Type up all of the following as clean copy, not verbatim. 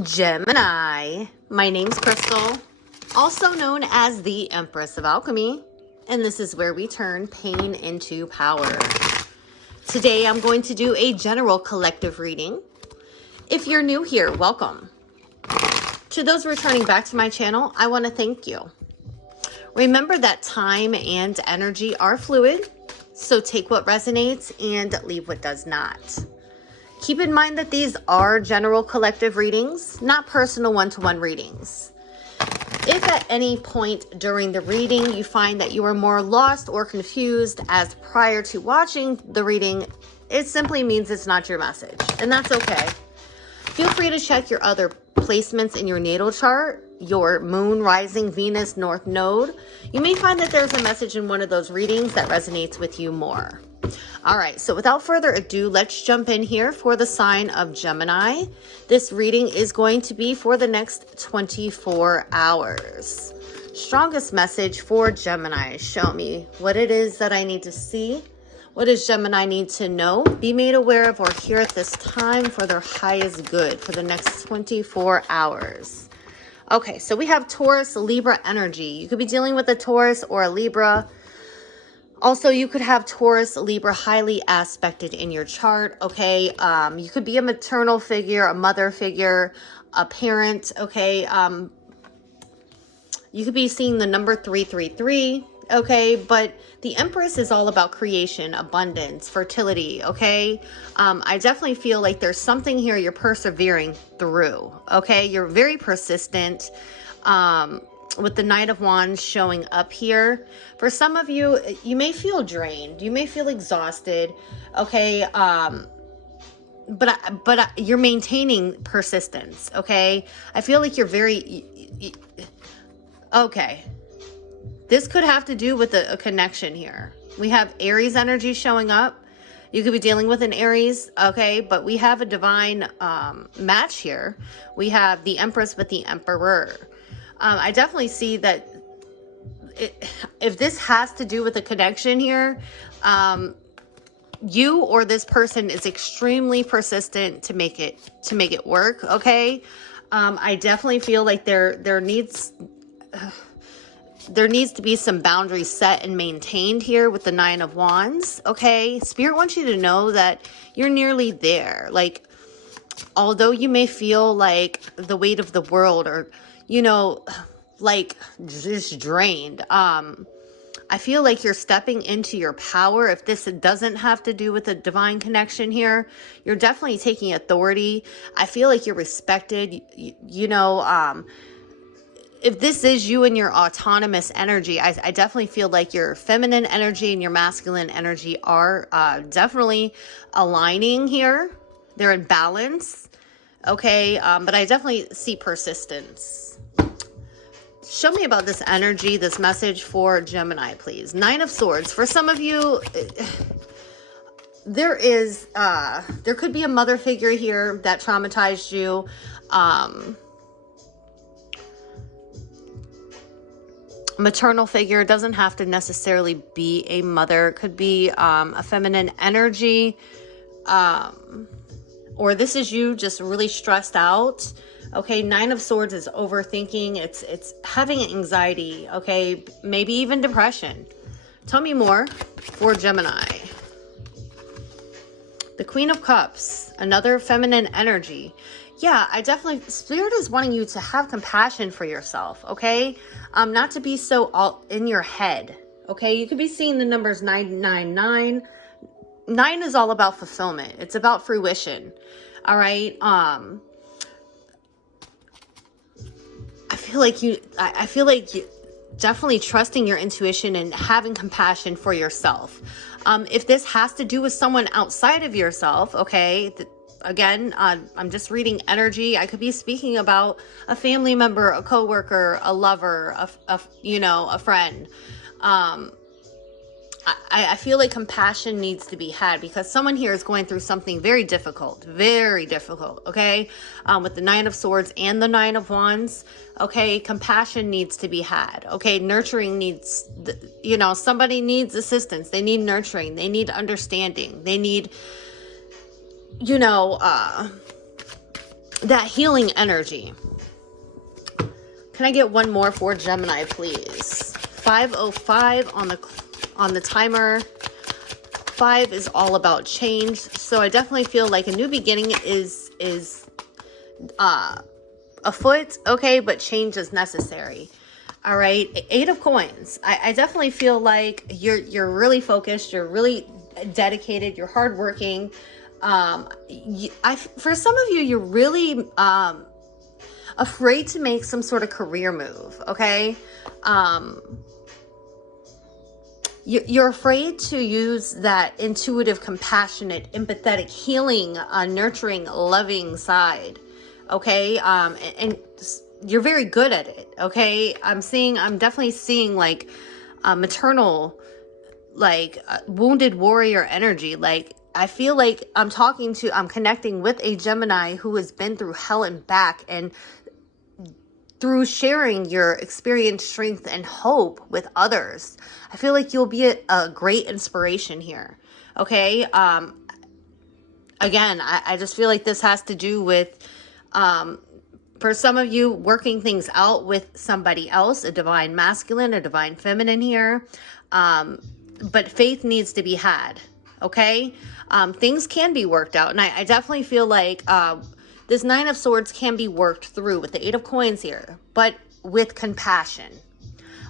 Gemini, my name's Crystal, also known as the Empress of Alchemy, and this is where we turn pain into power. Today I'm going to do a general collective reading. If you're new here, welcome. To those returning back to my channel, I want to thank you. Remember that time and energy are fluid, so take what resonates and leave what does not. Keep in mind that these are general collective readings, not personal one-to-one readings. If at any point during the reading you find that you are more lost or confused as prior to watching the reading, it simply means it's not your message, and that's okay. Feel free to check your other placements in your natal chart, your moon, rising, Venus, north node. You may find that there's a message in one of those readings that resonates with you more. All right, so without further ado, let's jump in here for the sign of Gemini. This reading is going to be for the next 24 hours. Strongest message for Gemini. Show me what it is that I need to see. What does Gemini need to know, be made aware of, or hear at this time for their highest good for the next 24 hours? Okay, so we have Taurus, Libra energy. You could be dealing with a Taurus or a Libra. Also, you could have Taurus, Libra highly aspected in your chart, okay? You could be a maternal figure, a mother figure, a parent, okay? You could be seeing the number 333, okay? But the Empress is all about creation, abundance, fertility, okay? I definitely feel like there's something here you're persevering through, okay? You're very persistent. With the Knight of Wands showing up here. For some of you, you may feel drained. You may feel exhausted. Okay. But you're maintaining persistence. Okay. I feel like you're very, okay. This could have to do with a connection here. We have Aries energy showing up. You could be dealing with an Aries, okay? But we have a divine match here. We have the Empress with the Emperor. I definitely see that if this has to do with a connection here, you or this person is extremely persistent to make it work, okay? I definitely feel like there needs to be some boundaries set and maintained here with the Nine of Wands, okay? Spirit wants you to know that you're nearly there. Like, although you may feel like the weight of the world or, you know, like just drained, I feel like you're stepping into your power. If this doesn't have to do with a divine connection here, you're definitely taking authority. I feel like you're respected. You know, if this is you and your autonomous energy, I definitely feel like your feminine energy and your masculine energy are definitely aligning here. They're in balance. Okay, but I definitely see persistence. Show me about this energy, this message for Gemini, please. Nine of Swords. For some of you, there could be a mother figure here that traumatized you. Maternal figure doesn't have to necessarily be a mother. It could be a feminine energy. Or this is you just really stressed out. Okay, Nine of Swords is overthinking. It's having anxiety, okay? Maybe even depression. Tell me more for Gemini. The Queen of Cups, another feminine energy. Yeah, Spirit is wanting you to have compassion for yourself, okay? Not to be so all in your head, okay? You could be seeing the numbers 999. 9 is all about fulfillment. It's about fruition. All right. I feel like you definitely trusting your intuition and having compassion for yourself. If this has to do with someone outside of yourself, okay, again, I'm just reading energy. I could be speaking about a family member, a coworker, a lover, a friend. I feel like compassion needs to be had because someone here is going through something very difficult, okay? With the Nine of Swords and the Nine of Wands, okay? Compassion needs to be had, okay? Nurturing needs, somebody needs assistance. They need nurturing. They need understanding. They need, that healing energy. Can I get one more for Gemini, please? 5:05 on the timer. 5 is all about change. So I definitely feel like a new beginning is afoot, okay, but change is necessary. All right, 8 of coins. I definitely feel like you're really focused, you're really dedicated, you're hardworking. For some of you, you're really afraid to make some sort of career move, okay? You're afraid to use that intuitive, compassionate, empathetic, healing, nurturing, loving side, okay? And you're very good at it, okay? I'm definitely seeing like maternal, like wounded warrior energy. Like I feel like I'm connecting with a Gemini who has been through hell and back, and through sharing your experience, strength, and hope with others, I feel like you'll be a great inspiration here. Okay. Again, I just feel like this has to do with, for some of you, working things out with somebody else, a divine masculine, a divine feminine here. But faith needs to be had. Okay. Things can be worked out. And I definitely feel like, this 9 of Swords can be worked through with the 8 of Coins here, but with compassion.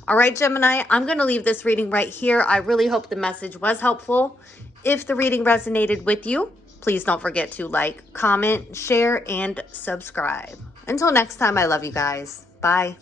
All right, Gemini, I'm going to leave this reading right here. I really hope the message was helpful. If the reading resonated with you, please don't forget to like, comment, share, and subscribe. Until next time, I love you guys. Bye.